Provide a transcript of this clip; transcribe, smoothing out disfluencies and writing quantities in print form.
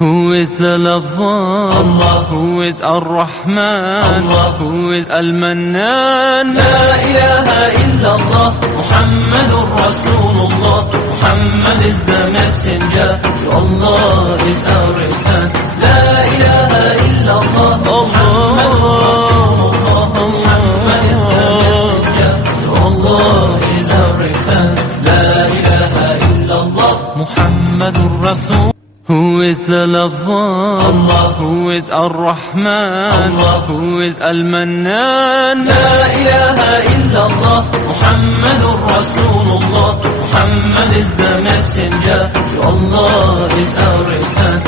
Who is the lover? Allah. Who is Ar-Rahman? Allah. Who is Al-Mannan? La ilaha illallah, Muhammadur Rasulullah. Muhammad is the messenger, to Allah is our return. La ilaha illallah, Muhammadur Rasulullah. Muhammad is the messenger, to Allah is our return. La ilaha illallah, Muhammadur Rasul. Who is the lover? Allah. Who is Ar-Rahman? Allah. Who is Al-Mannan? La ilaha illallah, Muhammadur Rasulullah. Muhammad is the messenger, to Allah is our return.